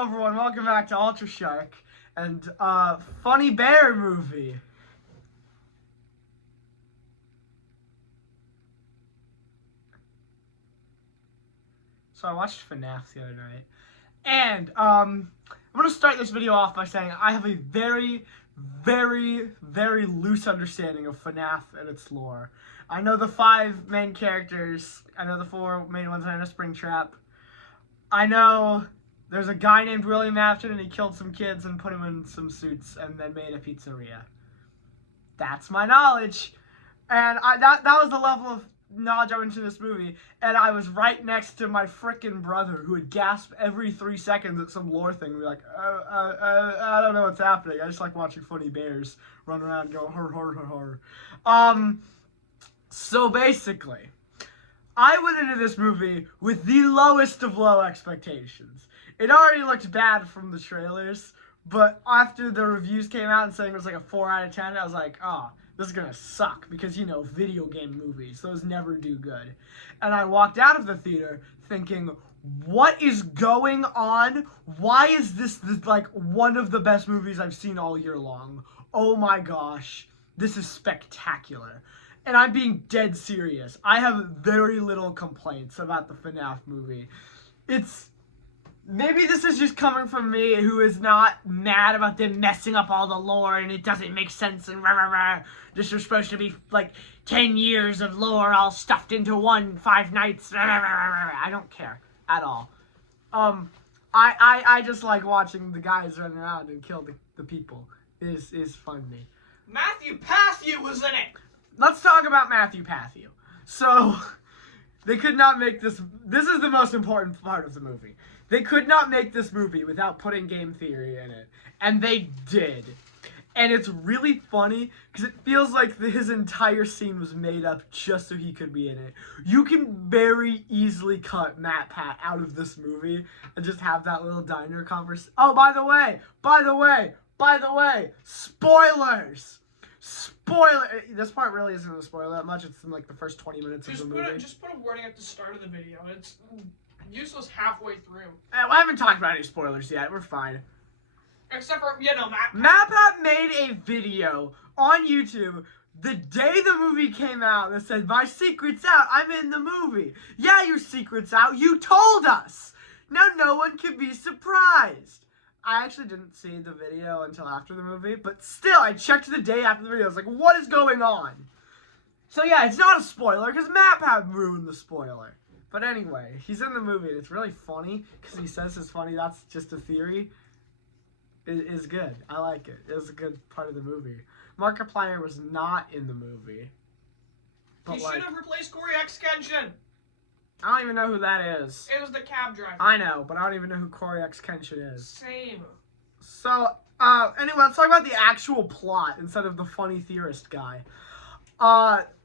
Hello everyone, welcome back to Ultra Shark and Funny Bear movie. So I watched FNAF the other night, and I'm gonna start this video off by saying I have a very loose understanding of FNAF and its lore. I know the 5 main characters, I know the 4 main ones, I know Springtrap. I know there's a guy named William Afton and he killed some kids and put them in some suits and then made a pizzeria. That's my knowledge. And that was the level of knowledge I went into this movie. And I was right next to my frickin' brother who would gasp every 3 seconds at some lore thing and be like, I don't know what's happening. I just like watching funny bears run around and go, hur. So basically, I went into this movie with the lowest of low expectations. It already looked bad from the trailers, but after the reviews came out and saying it was like a 4 out of 10, I was like, oh, this is gonna suck because, you know, video game movies, those never do good. And I walked out of the theater thinking, what is going on? Why is this like one of the best movies I've seen all year long? Oh my gosh, this is spectacular. And I'm being dead serious. I have very little complaints about the FNAF movie. Maybe this is just coming from me, who is not mad about them messing up all the lore and it doesn't make sense and This was supposed to be like 10 years of lore all stuffed into 5 nights. I don't care at all. I just like watching the guys run around and kill the people. It is fun to me. Matthew Patthew was in it! Let's talk about Matthew Patthew. So, they could not make this... This is the most important part of the movie. They could not make this movie without putting game theory in it. And they did. And it's really funny, because it feels like his entire scene was made up just so he could be in it. You can very easily cut Matt Pat out of this movie and just have that little diner conversation. Oh, by the way, spoilers! This part really isn't a spoiler that much. It's in like the first 20 minutes of the movie. Just put a warning at the start of the video. It's useless halfway through. I haven't talked about any spoilers yet. We're fine. Except for, Matt Pat made a video on YouTube the day the movie came out that said, my secret's out. I'm in the movie. Yeah, your secret's out. You told us. Now no one can be surprised. I actually didn't see the video until after the movie, but still, I checked the day after the video. I was like, what is going on? So yeah, it's not a spoiler, because Pat ruined the spoiler. But anyway, he's in the movie, and it's really funny, because he says it's funny, that's just a theory. It is good. I like it. It was a good part of the movie. Markiplier was not in the movie. But he should have replaced Corey X Kenshin. I don't even know who that is. It was the cab driver. I know, but I don't even know who Corey X Kenshin is. Same. So, anyway, let's talk about the actual plot instead of the funny theorist guy.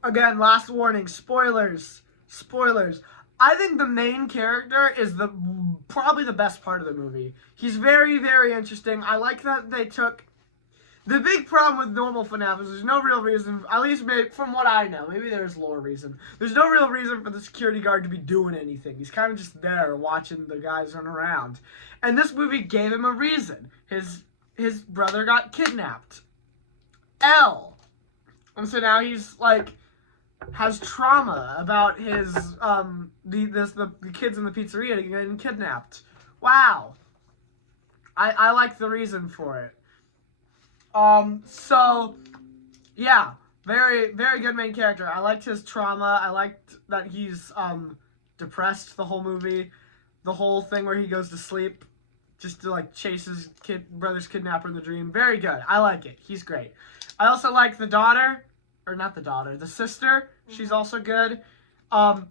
Again, last warning, spoilers. I think the main character is probably the best part of the movie. He's very interesting. I like that they took... The big problem with normal FNAF is there's no real reason, at least maybe, from what I know, maybe there's lore reason. There's no real reason for the security guard to be doing anything. He's kind of just there watching the guys run around. And this movie gave him a reason. His brother got kidnapped. And so now he's, like, has trauma about his, the kids in the pizzeria getting kidnapped. Wow. I like the reason for it. So, yeah, very good main character. I liked his trauma. I liked that he's, depressed the whole movie. The whole thing where he goes to sleep just to, like, chase his brother's kidnapper in the dream. Very good. I like it. He's great. I also like the sister. She's also good. I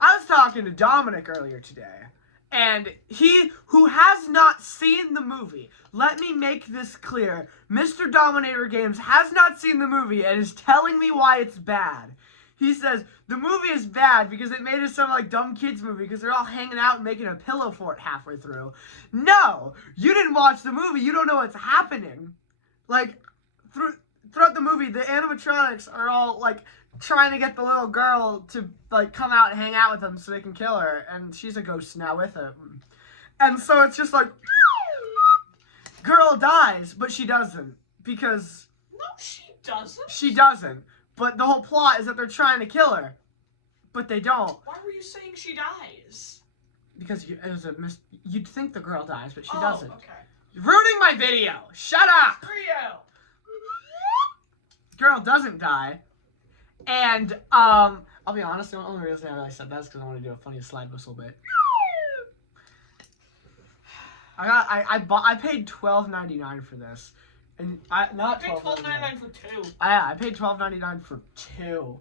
was talking to Dominic earlier today. And he, who has not seen the movie, let me make this clear, Mr. Dominator Games has not seen the movie and is telling me why it's bad. He says, the movie is bad because it made it sound like dumb kids movie because they're all hanging out and making a pillow fort halfway through. No! You didn't watch the movie, you don't know what's happening. Like, throughout the movie, the animatronics are all, like, trying to get the little girl to, like, come out and hang out with them so they can kill her, and she's a ghost now with him. And so it's just like, Girl dies, but she doesn't. Because No, she doesn't. she doesn't. But the whole plot is that they're trying to kill her. But they don't. Why were you saying she dies? Because it was you'd think the girl dies, but she Oh, doesn't. okay. You're ruining my video. Shut up. Screw you. Girl doesn't die. And, I'll be honest, the only reason I really said that is because I want to do a funny slide whistle bit. I paid $12.99 for this. And not I paid $12.99 for 2. I paid $12.99 for 2.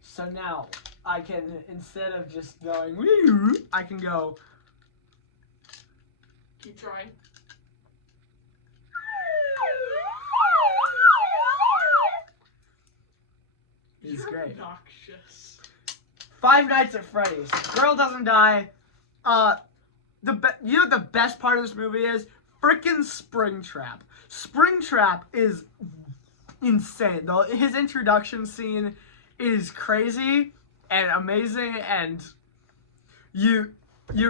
So now I can, instead of just going, woo, I can go. Keep trying. It's You're great. obnoxious. Five Nights at Freddy's. Girl doesn't die. You know what the best part of this movie is? Frickin' Springtrap. Springtrap is insane. His introduction scene is crazy and amazing, and you're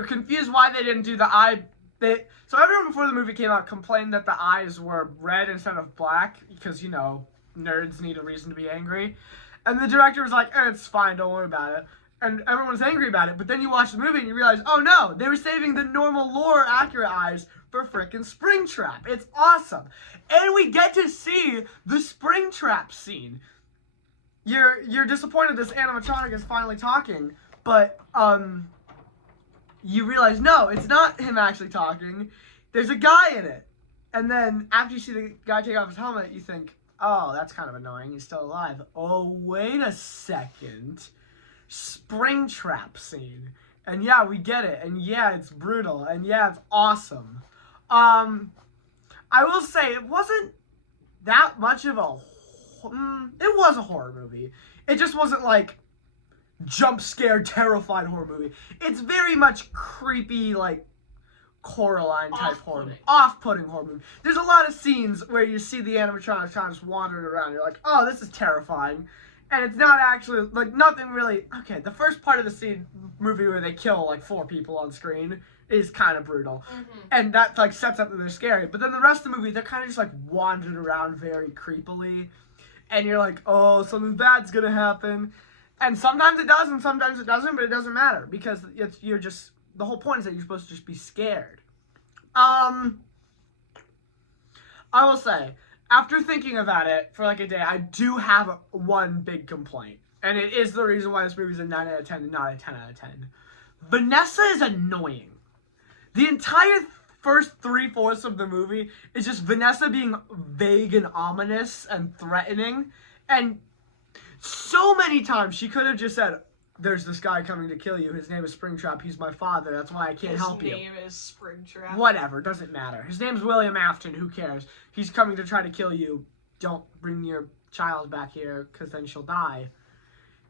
confused why they didn't do the eye. So everyone before the movie came out complained that the eyes were red instead of black because, you know, nerds need a reason to be angry. And the director was like, it's fine, don't worry about it. And everyone was angry about it. But then you watch the movie and you realize, oh no, they were saving the normal lore accurate eyes for frickin' Springtrap. It's awesome. And we get to see the Springtrap scene. You're disappointed this animatronic is finally talking, but you realize, no, it's not him actually talking. There's a guy in it. And then after you see the guy take off his helmet, you think, oh, that's kind of annoying. He's still alive. Oh, wait a second. Springtrap scene. And yeah, we get it. And yeah, it's brutal. And yeah, it's awesome. I will say, it wasn't that much of a... it was a horror movie. It just wasn't like jump scare, terrified horror movie. It's very much creepy, like Coraline type horror movie. Off-putting horror movie. There's a lot of scenes where you see the animatronics kind of just wandering around. You're like, oh, this is terrifying. And it's not actually, like, nothing really... Okay, the first part of the movie where they kill, like, 4 people on screen is kind of brutal. Mm-hmm. And that, like, sets up that they're scary. But then the rest of the movie, they're kind of just, like, wandering around very creepily. And you're like, oh, something bad's gonna happen. And sometimes it does, and sometimes it doesn't, but it doesn't matter. Because you're just... The whole point is that you're supposed to just be scared. I will say... After thinking about it for like a day, I do have one big complaint. And it is the reason why this movie is a 9 out of 10 and not a 10 out of 10. Vanessa is annoying. The entire first 3/4 of the movie is just Vanessa being vague and ominous and threatening. And so many times she could have just said, there's this guy coming to kill you. His name is Springtrap. He's my father. That's why I can't help you. His name is Springtrap. Whatever. Doesn't matter. His name's William Afton. Who cares? He's coming to try to kill you. Don't bring your child back here because then she'll die.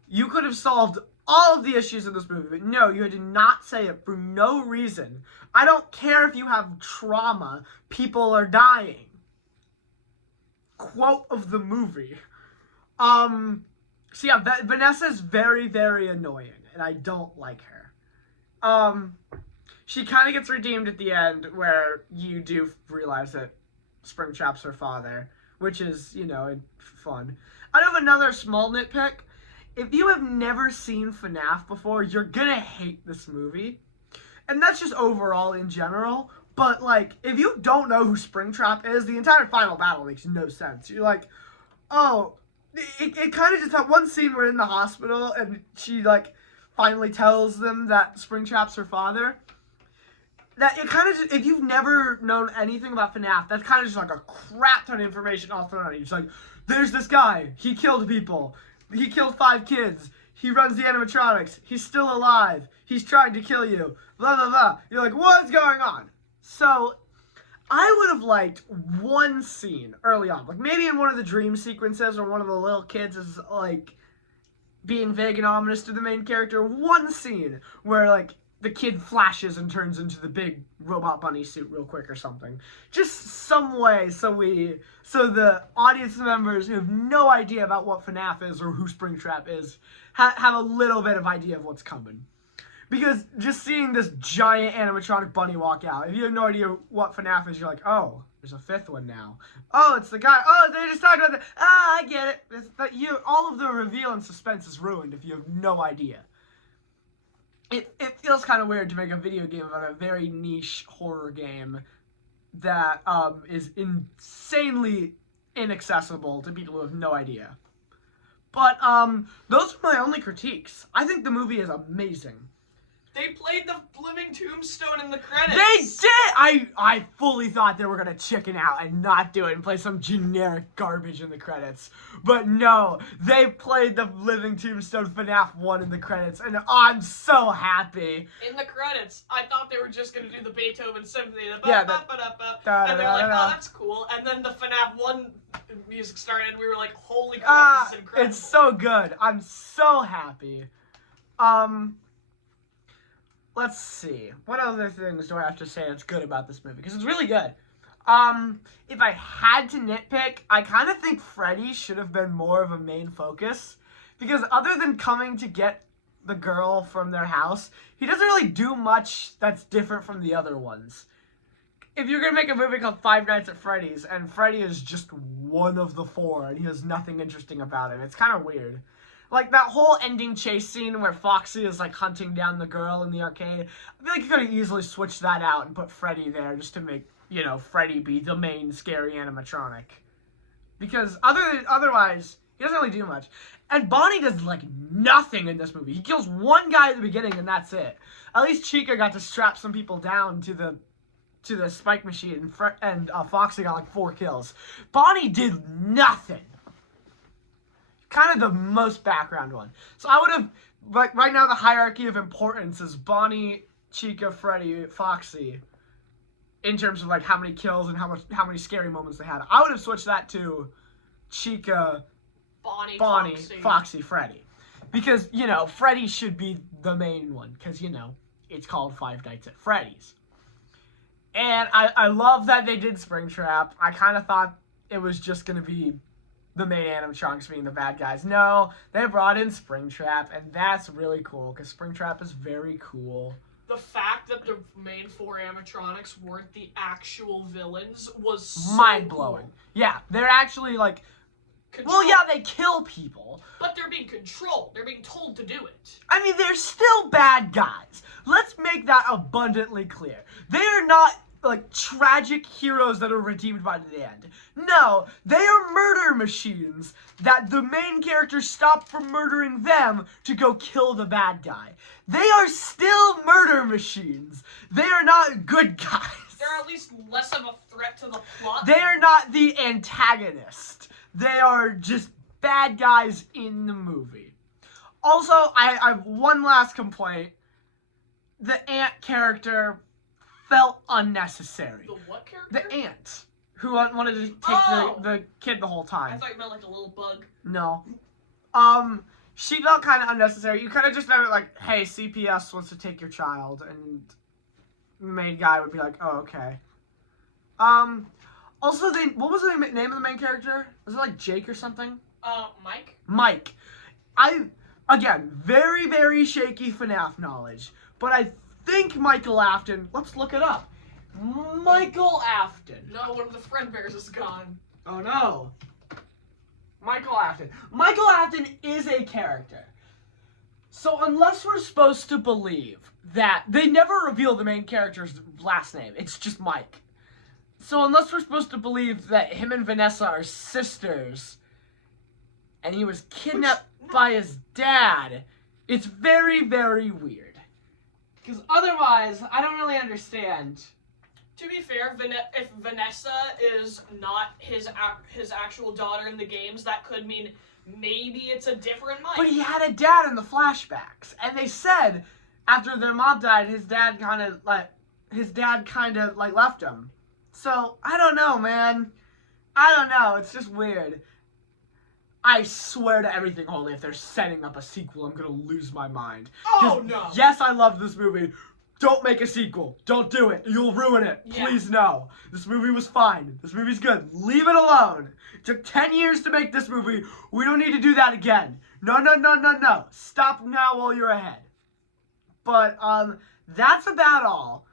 You could have solved all of the issues in this movie, but no, you had to not say it for no reason. I don't care if you have trauma. People are dying. Quote of the movie. So yeah, Vanessa's very, very annoying, and I don't like her. She kind of gets redeemed at the end, where you do realize that Springtrap's her father, which is, you know, fun. I have another small nitpick. If you have never seen FNAF before, you're gonna hate this movie. And that's just overall in general. But, like, if you don't know who Springtrap is, the entire final battle makes no sense. You're like, oh... It kind of just had one scene where in the hospital and she, like, finally tells them that Springtrap's her father. That it kind of just, if you've never known anything about FNAF, that's kind of just like a crap ton of information all thrown at you. It's like, there's this guy. He killed people. He killed 5 kids. He runs the animatronics. He's still alive. He's trying to kill you. Blah, blah, blah. You're like, what's going on? So... I would have liked one scene early on. Like, maybe in one of the dream sequences or one of the little kids is, like, being vague and ominous to the main character. One scene where, like, the kid flashes and turns into the big robot bunny suit real quick or something. Just some way so the audience members who have no idea about what FNAF is or who Springtrap is have a little bit of idea of what's coming. Because just seeing this giant animatronic bunny walk out, if you have no idea what FNAF is, you're like, oh, There's a fifth one now. Oh, it's the guy. Oh, they just talked about that. Ah, I get it. It's that all of the reveal and suspense is ruined if you have no idea. It feels kind of weird to make a video game about a very niche horror game that is insanely inaccessible to people who have no idea. But those are my only critiques. I think the movie is amazing. They played the living tombstone in the credits. They did! I fully thought they were gonna chicken out and not do it and play some generic garbage in the credits. But no, they played the living tombstone FNAF 1 in the credits, and I'm so happy. In the credits, I thought they were just gonna do the Beethoven symphony. And Yeah, they're like, oh, that's cool. And then the FNAF 1 music started, and we were like, holy crap, this is incredible. It's so good. I'm so happy. Let's see. What other things do I have to say that's good about this movie? Because it's really good. If I had to nitpick, I kind of think Freddy should have been more of a main focus. Because other than coming to get the girl from their house, he doesn't really do much that's different from the other ones. If you're going to make a movie called Five Nights at Freddy's, and Freddy is just one of the four, and he has nothing interesting about him, it's kind of weird. Like, that whole ending chase scene where Foxy is, like, hunting down the girl in the arcade, I feel like you could have easily switched that out and put Freddy there just to make, you know, Freddy be the main scary animatronic. Because otherwise, he doesn't really do much. And Bonnie does, like, nothing in this movie. He kills one guy at the beginning, and that's it. At least Chica got to strap some people down to the spike machine, and Foxy got, like, 4 kills. Bonnie did nothing. Kind of the most background one. So I would have, like, right now the hierarchy of importance is Bonnie, Chica, Freddy, Foxy, in terms of, like, how many kills and how many scary moments they had. I would have switched that to Chica, Bonnie, Foxy, Freddy. Because, you know, Freddy should be the main one, because, you know, it's called Five Nights at Freddy's. And I love that they did Springtrap. I kind of thought it was just going to be the main animatronics being the bad guys. No, they brought in Springtrap, and that's really cool, because Springtrap is very cool. The fact that the main 4 animatronics weren't the actual villains was so mind-blowing. Cool. Yeah, they're actually, like, well, yeah, they kill people. But they're being controlled. They're being told to do it. I mean, they're still bad guys. Let's make that abundantly clear. They are not, like, tragic heroes that are redeemed by the end. No, they are murder machines that the main characters stop from murdering them to go kill the bad guy. They are still murder machines. They are not good guys. They're at least less of a threat to the plot. They are not the antagonist. They are just bad guys in the movie. Also, I have one last complaint. The ant character felt unnecessary. The what character? The ant, who wanted to take the kid the whole time. I thought you meant like a little bug. No. She felt kind of unnecessary. You kind of just have it like, hey, CPS wants to take your child, and the main guy would be like, oh, okay. Also, what was the name of the main character? Was it like Jake or something? Mike. Mike. Again, very, very shaky FNAF knowledge, but I think Michael Afton, let's look it up. Michael Afton. No, one of the friend bears is gone. Oh no. Michael Afton. Michael Afton is a character. So unless we're supposed to believe that they never reveal the main character's last name, it's just Mike. So unless we're supposed to believe that him and Vanessa are sisters, and he was kidnapped by his dad, it's very, very weird. Because otherwise, I don't really understand. To be fair, if Vanessa is not his actual daughter in the games, that could mean maybe it's a different Mike. But he had a dad in the flashbacks, and they said after their mom died, his dad kind of left him. So I don't know, man. I don't know. It's just weird. I swear to everything holy, if they're setting up a sequel, I'm gonna lose my mind. Oh no! Yes, I love this movie. Don't make a sequel. Don't do it. You'll ruin it. Yeah. Please, no. This movie was fine. This movie's good. Leave it alone. It took 10 years to make this movie. We don't need to do that again. No, no, no, no, no. Stop now while you're ahead. But, that's about all.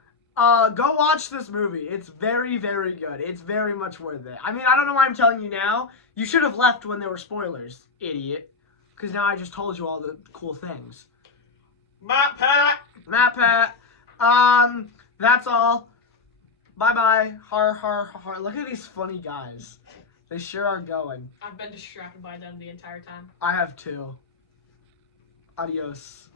Go watch this movie. It's very, very good. It's very much worth it. I mean, I don't know why I'm telling you now. You should have left when there were spoilers, idiot. Because now I just told you all the cool things. Matt Pat. That's all. Bye-bye. Har, har, har. Look at these funny guys. They sure are going. I've been distracted by them the entire time. I have too. Adios.